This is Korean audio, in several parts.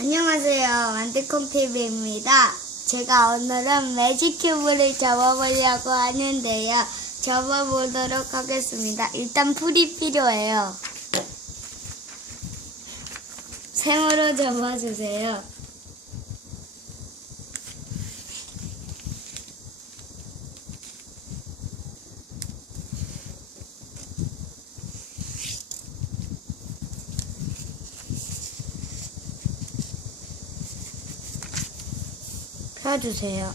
안녕하세요. 만드콘 TV입니다. 제가 오늘은 매직 큐브를 접어보려고 하는데요. 접어보도록 하겠습니다. 일단 풀이 필요해요. 생으로 접어주세요. 펴주세요.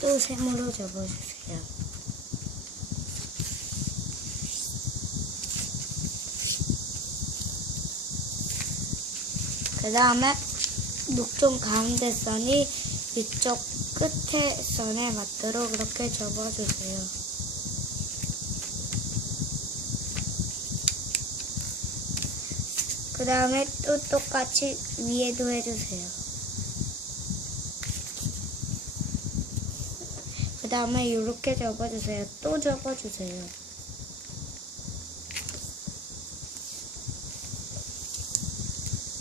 또 샘으로 접어주세요. 그 다음에 녹종 가운데 선이 이쪽 끝에 선에 맞도록 이렇게 접어주세요. 그 다음에 또 똑같이 위에도 해주세요. 그 다음에 이렇게 접어주세요. 또 접어주세요.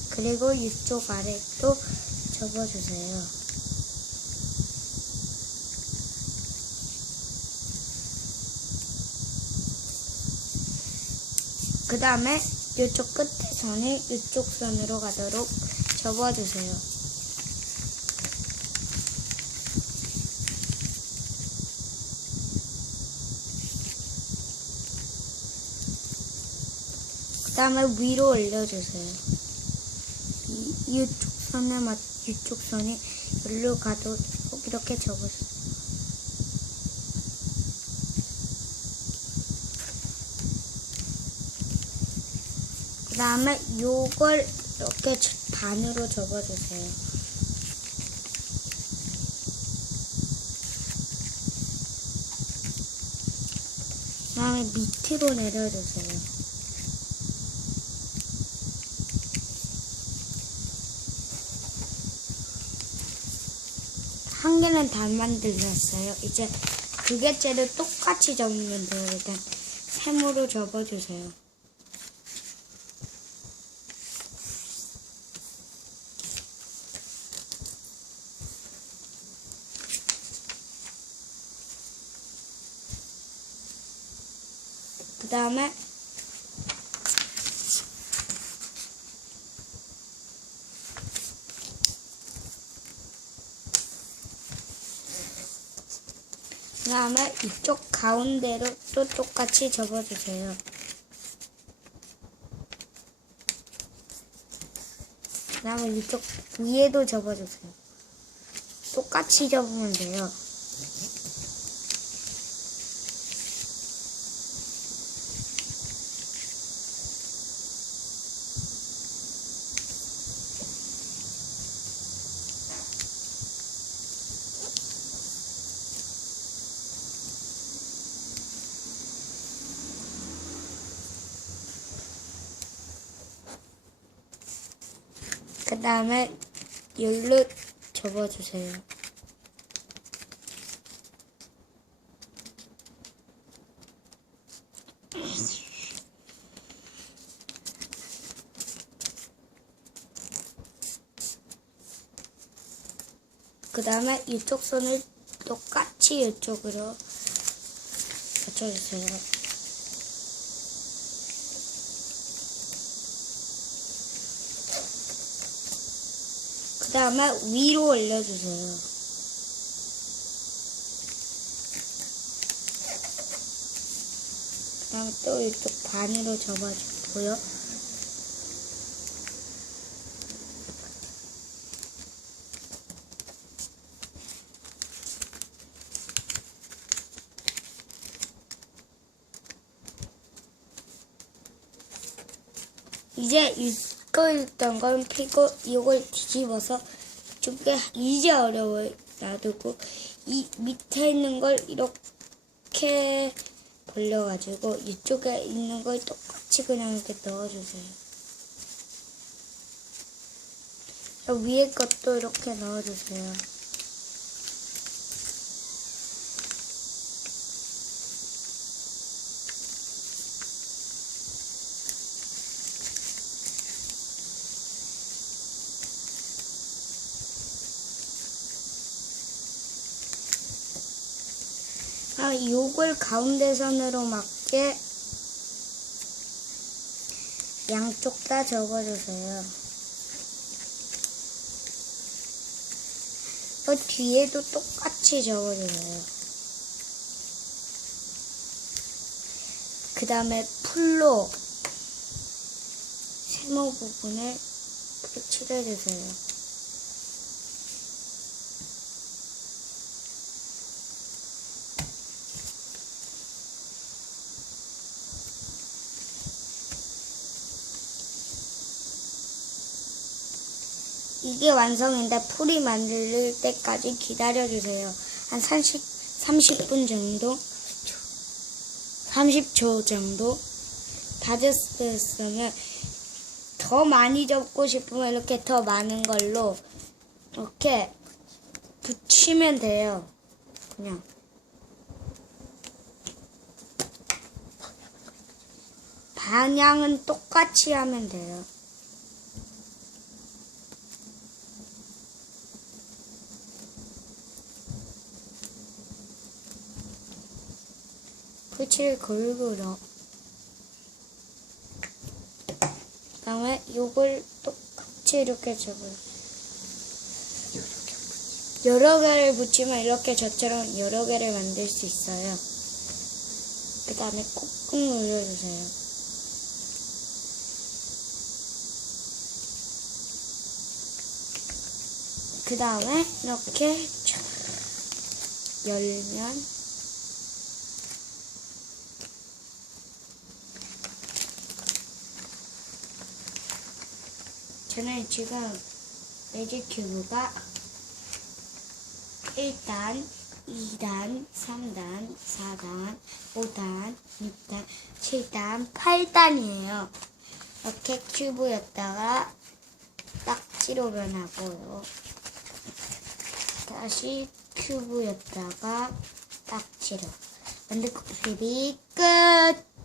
그리고 이쪽 아래 또 접어주세요. 그 다음에 이쪽 끝에 선이 이쪽 선으로 가도록 접어주세요. 다음에 위로 올려주세요. 이, 이쪽 선에 맞, 이쪽 선이 여기로 가도록 이렇게 접어주세요. 그 다음에 요걸 이렇게 반으로 접어주세요. 그 다음에 밑으로 내려주세요. 한 개는 다 만들었어요. 이제 두 개째를 똑같이 접으면 돼요. 일단 샘으로 접어주세요. 그 다음에 그 다음에 이쪽 가운데로 또 똑같이 접어주세요. 그 다음에 이쪽 위에도 접어주세요. 똑같이 접으면 돼요. 그 다음에 여기로 접어주세요. 그 다음에 이쪽 손을 똑같이 이쪽으로 받쳐주세요. 그 다음에 위로 올려주세요. 그 다음에 또 이쪽 반으로 접어주고요. 이제 이 거 있던 걸 피고 이걸 뒤집어서 이쪽에 이제 어려워요. 놔두고 이 밑에 있는 걸 이렇게 벌려가지고 이쪽에 있는 걸 똑같이 그냥 이렇게 넣어주세요. 위에 것도 이렇게 넣어주세요. 다음에 요걸 가운데선으로 맞게 양쪽 다 접어주세요. 그 뒤에도 똑같이 접어주세요. 그 다음에 풀로 세모 이렇게 칠해주세요. 이게 완성인데 풀이 만들 때까지 기다려주세요. 한 30, 30분 정도? 30초 정도? 다 됐으면 더 많이 접고 싶으면 이렇게 더 많은 걸로 이렇게 붙이면 돼요. 그냥. 방향은 똑같이 하면 돼요. 끝을 걸그러. 그 다음에 요걸 똑같이 이렇게 접어요. 여러 개를 붙이면 이렇게 저처럼 여러 개를 만들 수 있어요. 그 다음에 꾹꾹 눌러주세요. 그 다음에 이렇게 쫙 열면 저는 지금 매직 큐브가 1단, 2단, 3단, 4단, 5단, 6단, 7단, 8단이에요. 이렇게 큐브였다가 딱지로 변하고요. 다시 큐브였다가 딱지로. 만들고 필이 끝!